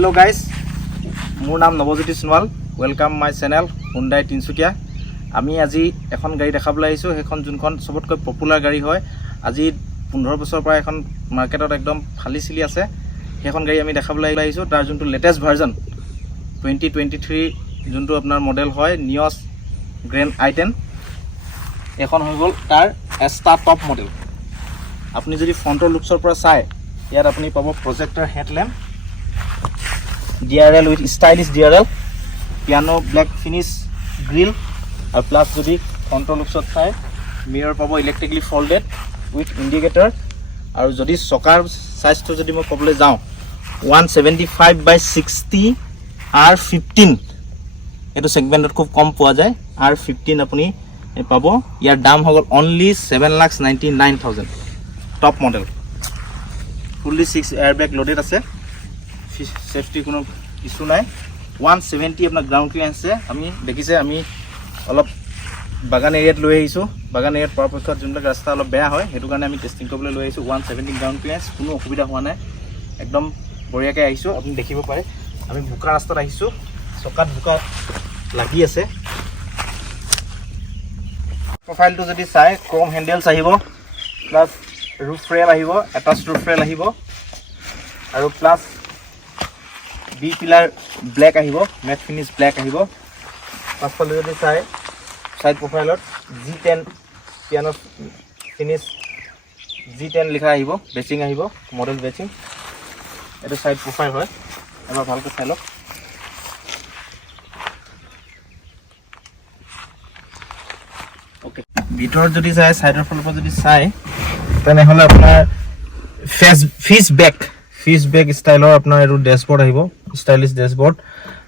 Hello guys, মোৰ নাম Nabajyoti Sonowal. Welcome my channel Hyundai Tinsukia. আমি আজি এখন গাড়ী দেখাবলৈ আহিছোঁ, সেইখন যোনখন সবতকৈ পপুলাৰ গাড়ী হয়। আজি 15 বছৰৰ পৰা এখন মাৰ্কেটত একদম ফালি চিলি আছে। সেইখন গাড়ী আমি দেখাবলৈ আহিছোঁ, তাৰ যোনটো লেটেষ্ট ভাৰ্জন 2023 যোনটো আপোনাৰ মডেল হয় নিয়ছ গ্ৰেণ্ড i10। এখন হৈ গ'ল তাৰ এষ্টা টপ মডেল। আপুনি যদি ফ্ৰণ্টৰ লুকছৰ পৰা চাই, ইয়াত আপুনি পাব প্ৰজেক্টৰ headlamp, DRL with stylish DRL, piano black finish grill, और प्लस যদি ফ্ৰণ্টৰ লুকছত চাই মিৰৰ পাব ইলেক্ট্ৰিকলি ফল্ডেড উইথ ইণ্ডিকেটৰ। আৰু যদি চকাৰ সাইজটো যদি মই ক'বলৈ যাওঁ 175/60 R15, এইটো সেগমেন্টত খুব কম পোৱা যায়। R15 আপুনি পাব। ইয়াৰ দাম হৈ গ'ল only 7,99,000। Top model, fully 6 airbag loaded আছে, সেফটি কোনো ইস্যু নাই। 170 আপোনাৰ গ্ৰাউণ্ড ক্লিয়াৰেন্স আছে। আমি দেখিছে আমি অলপ বাগান এৰিয়াত লৈ আহিছোঁ। বাগান এৰিয়াত পৰাপক্ষত যোনবিলাক ৰাস্তা অলপ বেয়া হয়, সেইটো কাৰণে আমি টেষ্টিং কৰিবলৈ লৈ আহিছোঁ। 170 গ্ৰাউণ্ড ক্লিয়াৰেন্স, কোনো অসুবিধা হোৱা নাই, একদম বঢ়িয়াকৈ আহিছোঁ। আপুনি দেখিব পাৰে আমি বোকা ৰাস্তাত আহিছোঁ, চকাত বোকা লাগি আছে। প্ৰফাইলটো যদি চাই ক্ৰম হেণ্ডেলছ আহিব, প্লাছ ৰুফ ৰেল আহিব, এটাচ ৰুফ ৰেল আহিব, আৰু প্লাছ বি পিলাৰ ব্লেক আহিব, মেট ফিনিছ ব্লেক আহিব। পাছফালে যদি চাই side প্ৰফাইলত G10 piano finish G10 লিখা আহিব, বেচিং আহিব, মডেল বেচিং। এইটো সাইড প্ৰফাইল হয়, এবাৰ ভালকৈ চাই লওক। ওকে, ভিতৰত যদি চাই সাইডৰ ফালৰ পৰা যদি চাই তেনেহ'লে আপোনাৰ ফিছ বেক ষ্টাইলৰ আপোনাৰ এইটো ডেছবৰ্ড আহিব, ষ্টাইলিছ ডেছবৰ্ড।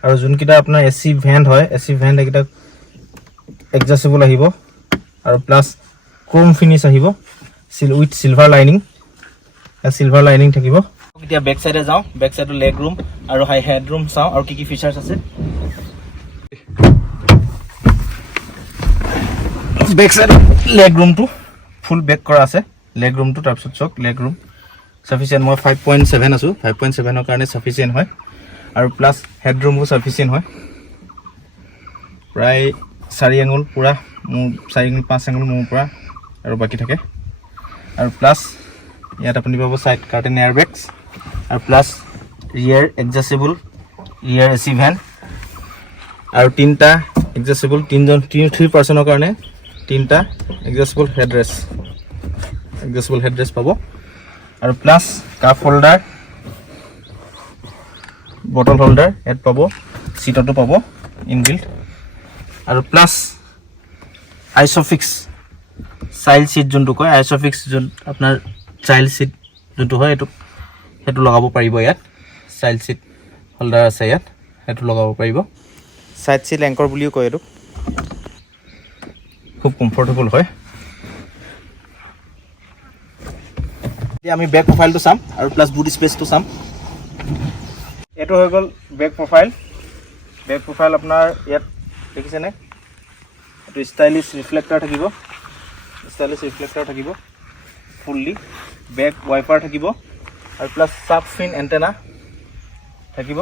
আৰু যোনকেইটা আপোনাৰ AC ভেণ্ট হয়, AC ভেণ্ট এইকেইটা এডজাষ্টেবল আহিব, আৰু প্লাছ ক্ৰোম ফিনিছ আহিব উইথ চিলভাৰ লাইনিং থাকিব। এতিয়া বেক চাইডে যাওঁ, বেক চাইডৰ লেগ ৰুম আৰু হেড ৰুম চাওঁ আৰু কি ফিচাৰ্ছ আছে। বেক চাইডৰ লেগ ৰুমটো ফুল বেক কৰা আছে, লেগ ৰুমটো। তাৰপিছত চাওক লেগ ৰুম সাফিচিয়েণ্ট, মই 5.7 আছোঁ, 5.7ৰ কাৰণে সাফিচিয়েণ্ট হয়। আৰু প্লাছ হেডৰুমো সাফিচিয়েণ্ট হয়, প্ৰায় 4 আঙুল পূৰা মোৰ 4 আঙুল 5 আঙুল মোৰ পৰা আৰু বাকী থাকে। আৰু প্লাছ ইয়াত আপুনি পাব ছাইড কাৰ্টেন এয়াৰবেগছ, আৰু প্লাছ ৰিয়াৰ এডজাষ্টেবল ৰিয়াৰ AC ভেন, আৰু 3টা এডজাষ্টেবল 3 পাৰ্চনৰ কাৰণে 3টা এডজাষ্টেবল হেডৰেষ্ট পাব। আৰু plus cup holder, bottle holder ইয়াত পাব, চিটতো পাব ইনবিল্ট। আৰু প্লাছ আইচফিক্স চাইল্ড চিট যোনটো কয়, আইচফিক্স যোন আপোনাৰ চাইল্ড চিট যোনটো হয় সেইটো লগাব পাৰিব। ইয়াত চাইল্ড চিট হোল্ডাৰ আছে, ইয়াত সেইটো লগাব পাৰিব। চাইড চিট এংকৰ বুলিও কয়, এইটো খুব কমফৰ্টেবল হয়। এতিয়া আমি বেক প্ৰফাইলটো চাম আৰু প্লাছ বুট স্পেচটো চাম। এইটো হৈ গ'ল বেক প্ৰফাইল। বেক প্ৰফাইল আপোনাৰ ইয়াত দেখিছেনে, এইটো ষ্টাইলিছ ৰিফ্লেক্টৰ থাকিব, ফুললি বেক ৱাইপাৰ থাকিব, আৰু প্লাছ চাব ফিন এণ্টেনা থাকিব,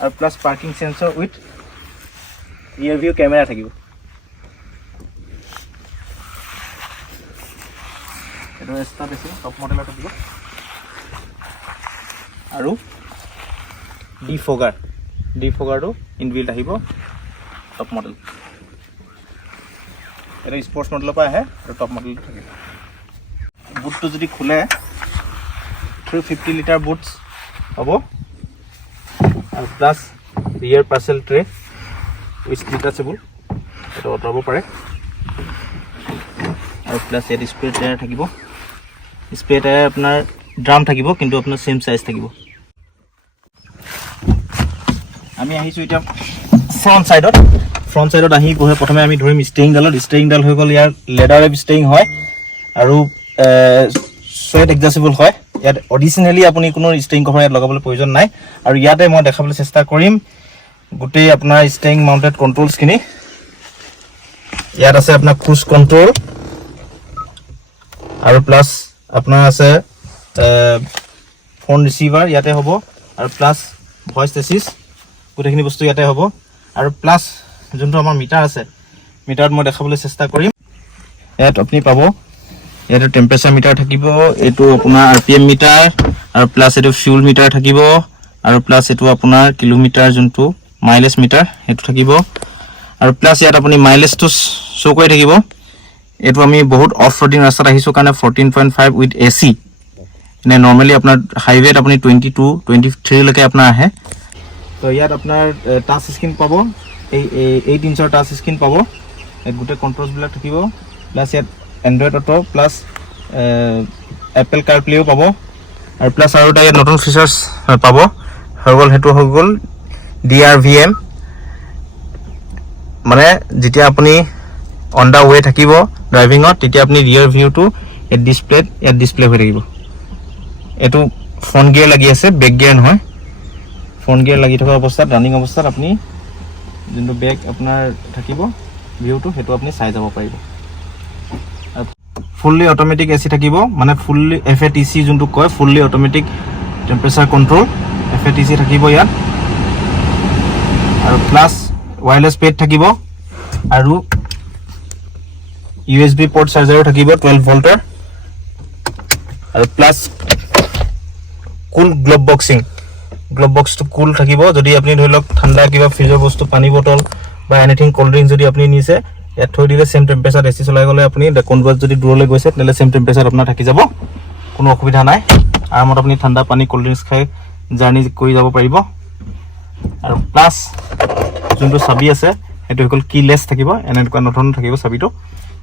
আৰু প্লাছ পাৰ্কিং সেন্সৰ উইথ ৰিয়াৰ ভিউ কেমেৰা থাকিব। এইটো এক্সট্ৰা বেছি টপ মডেলৰ থাকিব। আৰু ডিফগাৰটো ইনবিল্ট আহিব, টপ মডেল। এইটো স্পৰ্টছ মডেলৰ পৰা আহে আৰু টপ মডেলটো থাকিব। বুটটো যদি খোলে 350 লিটাৰ বুটছ হ'ব, আৰু প্লাছ ৰিয়াৰ পাৰ্চেল ট্ৰে উইথ ডিটাচেবল, এইটো আঁতৰাব পাৰে। আৰু প্লাছ ইয়াত স্প্ৰে টায়াৰ থাকিব, স্প্ৰে টায়াৰ আপোনাৰ ড্ৰাম থাকিব, কিন্তু আপোনাৰ চেম চাইজ থাকিব। আমি আহিছোঁ এতিয়া ফ্ৰণ্ট চাইডত আহি গৈ প্ৰথমে আমি ধৰিম ষ্টেৰিংডাল হৈ গ'ল ইয়াৰ লেডাৰ ষ্টেৰিং হয়, আৰু চুৱেট এডজাষ্টেবল হয়। ইয়াত অডিচনেলি আপুনি কোনো ষ্টেৰিং কভাৰ ইয়াত লগাবলৈ প্ৰয়োজন নাই। আৰু ইয়াতে মই দেখাবলৈ চেষ্টা কৰিম গোটেই আপোনাৰ ষ্টেৰিং মাউণ্টেড কণ্ট্ৰলছখিনি। ইয়াত আছে আপোনাৰ ক্ৰুজ কণ্ট্ৰল, আৰু প্লাছ আপোনাৰ আছে ফোন ৰিচিভাৰ ইয়াতে হ'ব, আৰু প্লাছ ভইচ এচিছ গোটেইখিনি বস্তু ইয়াতে হ'ব আৰু প্লাছ যোনটো আমাৰ মিটাৰ আছে মিটাৰত মই দেখাবলৈ চেষ্টা কৰিম ইয়াত আপুনি পাব ইয়াতে টেম্পাৰেচাৰ মিটাৰ থাকিব এইটো আপোনাৰ RPM মিটাৰ আৰু প্লাছ এইটো ফিউল মিটাৰ থাকিব আৰু প্লাছ এইটো আপোনাৰ কিলোমিটাৰ যোনটো মাইলেজ মিটাৰ সেইটো থাকিব আৰু প্লাছ ইয়াত আপুনি মাইলেজটো শ্ব' কৰি থাকিব এইটো আমি বহুত অফ ৰোডিং ৰাস্তাত আহিছোঁ কাৰণে 14.5 উইথ AC নে নৰ্মেলি আপোনাৰ হাইৱেত আপুনি 22-23 লৈকে আপোনাৰ আহে তো ইয়াত আপোনাৰ টাচ স্ক্ৰীন পাব এই 8 ইঞ্চৰ টাচ স্ক্ৰীন পাব ইয়াত গোটেই কণ্ট্ৰলছবিলাক থাকিব প্লাছ ইয়াত এণ্ড্ৰইড অটো প্লাছ এপল কাৰপ্লেও পাব আৰু প্লাছ আৰু এটা ইয়াত নতুন ফিচাৰ্ছ পাব হৈ গ'ল সেইটো হৈ গ'ল DRVM মানে যেতিয়া আপুনি অন দা ৱে থাকিব ড্ৰাইভিঙত তেতিয়া আপুনি ৰিয়াৰ ভিউটো ইয়াত ডিছপ্লে হৈ থাকিব এইটো ফ্ৰণ্ট গিয়াৰ লাগি আছে বেক গিয়াৰ নহয় ফ্ৰণ্ট গিয়াৰ লাগি থকা অৱস্থাত ৰানিং অৱস্থাত আপুনি যোনটো বেক আপোনাৰ থাকিব ভিউটো সেইটো আপুনি চাই যাব পাৰিব ফুল্লি অট'মেটিক AC থাকিব মানে ফুল্লি FATC যোনটো কয় fully automatic temperature control FATC থাকিব ইয়াত আৰু প্লাছ ৱায়াৰলেছ পেড থাকিব আৰু USB পৰ্ট চাৰ্জাৰো থাকিব 12 ভল্টৰ আৰু প্লাছ কুল গ্ল'ব বক্সটো কুল থাকিব যদি আপুনি ধৰি লওক ঠাণ্ডা কিবা ফ্ৰিজৰ বস্তু পানী বটল বা এনিথিং ক'ল্ড ড্ৰিংক যদি আপুনি নিছে ইয়াত থৈ দিলে চেম টেম্পাৰেচাৰ AC চলাই গ'লে আপুনি কোনোবাত যদি দূৰলৈ গৈছে তেতিয়াহ'লে চেম টেম্পাৰেচাৰ আপোনাৰ থাকি যাব কোনো অসুবিধা নাই আৰামত আপুনি ঠাণ্ডা পানী ক'ল্ড ড্ৰিংকছ খাই জাৰ্ণি কৰি যাব পাৰিব আৰু প্লাছ যোনটো চাবি আছে সেইটো হৈ গ'ল কিলেছ থাকিব এনেকুৱা নতুন থাকিব চাবিটো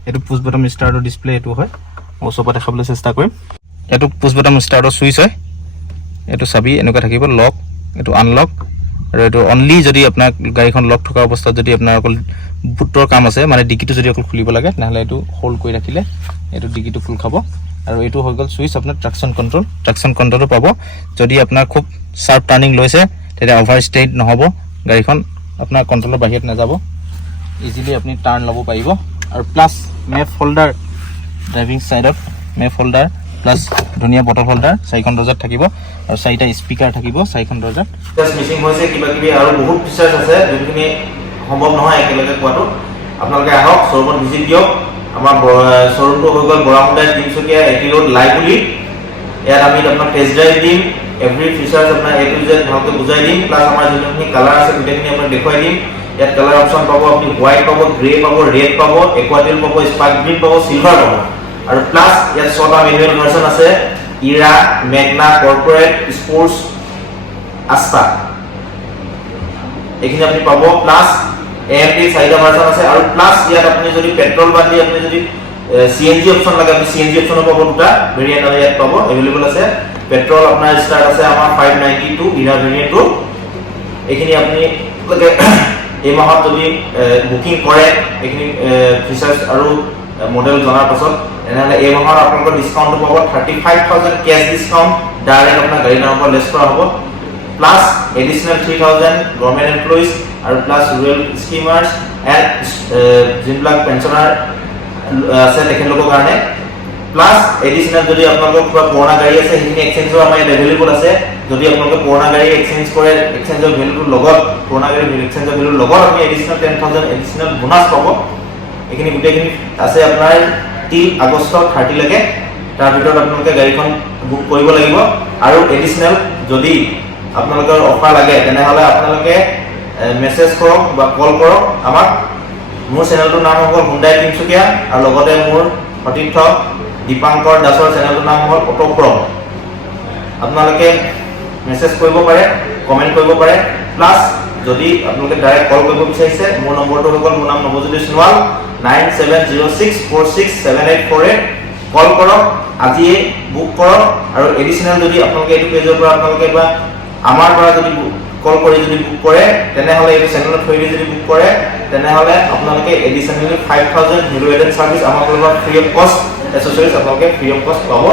এইটো পুছ বটম ষ্টাৰ্টৰ ডিছপ্লে এইটো হয় মই ওচৰৰ পৰা দেখাবলৈ চেষ্টা কৰিম এইটো পুছ বটম ষ্টাৰ্টৰ চুইচ হয় এইটো চাবি এনেকুৱা থাকিব লক এইটো আনলক আৰু এইটো অনলি যদি আপোনাৰ গাড়ীখন লক থকা অৱস্থাত যদি আপোনাৰ অকল বুটৰ কাম আছে মানে ডিকিটো যদি অকল খুলিব লাগে তেনেহ'লে এইটো হোল্ড কৰি ৰাখিলে এইটো ডিকিটো খোল খাব আৰু এইটো হৈ গ'ল চুইচ আপোনাৰ ট্ৰাকশ্যন কণ্ট্ৰলো পাব যদি আপোনাৰ খুব শ্বাৰ্প টাৰ্ণিং লৈছে তেতিয়া অভাৰ ষ্টেট নহ'ব গাড়ীখন আপোনাৰ কণ্ট্ৰলৰ বাহিৰত নাযাব ইজিলি আপুনি টাৰ্ণ ল'ব পাৰিব আৰু প্লাছ মেপ হোল্ডাৰ ড্ৰাইভিং ছাইডত মেপ হোল্ডাৰ প্লাছ ধুনীয়া বটল হোল্ডাৰ 4খন দৰ্জাত থাকিব আৰু 4টা স্পীকাৰ থাকিব 4খন দৰ্জাত জাষ্ট মিচিং হৈছে কিবা কিবি আৰু বহুত ফিচাৰ্ছ আছে যোনখিনি সম্ভৱ নহয় একেলগে কোৱাটো আপোনালোকে আহক শ্ব'ৰুমত ভিজিট দিয়ক আমাৰ শ্ব'ৰুমটো হৈ গ'ল বৰামুণ্ডা তিনিচুকীয়া এটি ৰোড লাইগুলি ইয়াত আমি আপোনাক টেষ্ট ড্ৰাইভ দিম এভৰি ফিচাৰ্ছ আপোনাৰ A to Z ভালকৈ বুজাই দিম প্লাছ আমাৰ যোনখিনি কালাৰ আছে গোটেইখিনি আপোনাক দেখুৱাই দিম ইয়াত কালাৰ অপশ্যন পাব আপুনি হোৱাইট পাব গ্ৰে পাব ৰেড পাব একুৱাটিল পাব স্পাৰ্ক গ্ৰীণ পাব চিলভাৰ পাব আৰু প্লাছ ইয়াত 6টা মেনুৱেল ভাৰ্চন আছে ইৰা মেগনা কৰ্পৰেট স্পৰ্টছ আস্তা এইখিনি আপুনি পাব প্লাছ AMD 4টা ভাৰ্চন আছে আৰু প্লাছ ইয়াত আপুনি যদি পেট্ৰল বাদ দি আপুনি যদি CNG অপশ্যন লাগে আপুনি CNG অপশ্যনো পাব দুটা ভেৰিয়েণ্ট আৰু ইয়াত পাব এভেইলেবল আছে পেট্ৰল আপোনাৰ ষ্টাৰ্ট আছে আমাৰ 592 ইৰা ভেৰিয়েণ্টটো এইখিনি আপুনি এই মাহত যদি বুকিং কৰে এইখিনি ফিচাৰ্ছ আৰু মডেল জনাৰ পাছত তেনেহ'লে এই মাহৰ আপোনালোকৰ ডিছকাউণ্টটো পাব 35,000 কেছ ডিছকাউণ্ট ডাইৰেক্ট আপোনাৰ গাড়ী নামৰ পৰা লেছ কৰা হ'ব প্লাছ এডিশ্যনেল 3,000 গভৰ্ণমেণ্ট এমপ্লয়িজ আৰু প্লাছ ৰুৰেল স্কিমাৰ্ছ এণ্ড যোনবিলাক পেঞ্চনাৰ আছে তেখেতলোকৰ কাৰণে প্লাছ এডিশ্যনেল যদি আপোনালোকৰ কিবা পুৰণা গাড়ী আছে সেইখিনি এক্সচেঞ্জৰ আমাৰ ইয়াত এভেইলেবল আছে যদি আপোনালোকে পুৰণা গাড়ী এক্সচেঞ্জ কৰে এক্সচেঞ্জৰ ভেলুটোৰ লগত পুৰণা গাড়ী এক্সচেঞ্জৰ ভেলুৰ লগত আপুনি এডিশ্যনেল 10,000 এডিশ্যনেল বোনাছ পাব এইখিনি গোটেইখিনি আছে আপোনাৰ 3 আগষ্ট 30 লৈকে তাৰ ভিতৰত আপোনালোকে গাড়ীখন বুক কৰিব লাগিব আৰু এডিশ্যনেল যদি আপোনালোকৰ অফাৰ লাগে তেনেহ'লে আপোনালোকে মেছেজ কৰক বা কল কৰক আমাক মোৰ চেনেলটোৰ নাম হ'ল হুণ্ডাই তিনিচুকীয়া আৰু লগতে মোৰ সতীৰ্থ দীপাংকৰ দাসৰ চেনেলটোৰ নাম হ'ল অটোক্ৰম আপোনালোকে মেছেজ কৰিব পাৰে কমেণ্ট কৰিব পাৰে প্লাছ যদি আপোনালোকে ডাইৰেক্ট কল কৰিব বিচাৰিছে মোৰ নম্বৰটো হৈ গ'ল মোৰ নাম নৱজ্যোতি সোণোৱাল 9706467848 কল কৰক আজিয়ে বুক কৰক আৰু এডিশ্যনেল যদি আপোনালোকে এইটো পেজৰ পৰা আপোনালোকে বা আমাৰ পৰা যদি কল কৰি যদি বুক কৰে তেনেহ'লে এইটো চেনেলত থৈ যদি বুক কৰে তেনেহ'লে আপোনালোকে এডিশ্যনেলি 5,000 ভেলু এডেড ছাৰ্ভিচ আমাৰ পৰা ফ্ৰী অফ কষ্ট এচেছৰিজ আপোনালোকে ফ্ৰী অফ কষ্ট পাব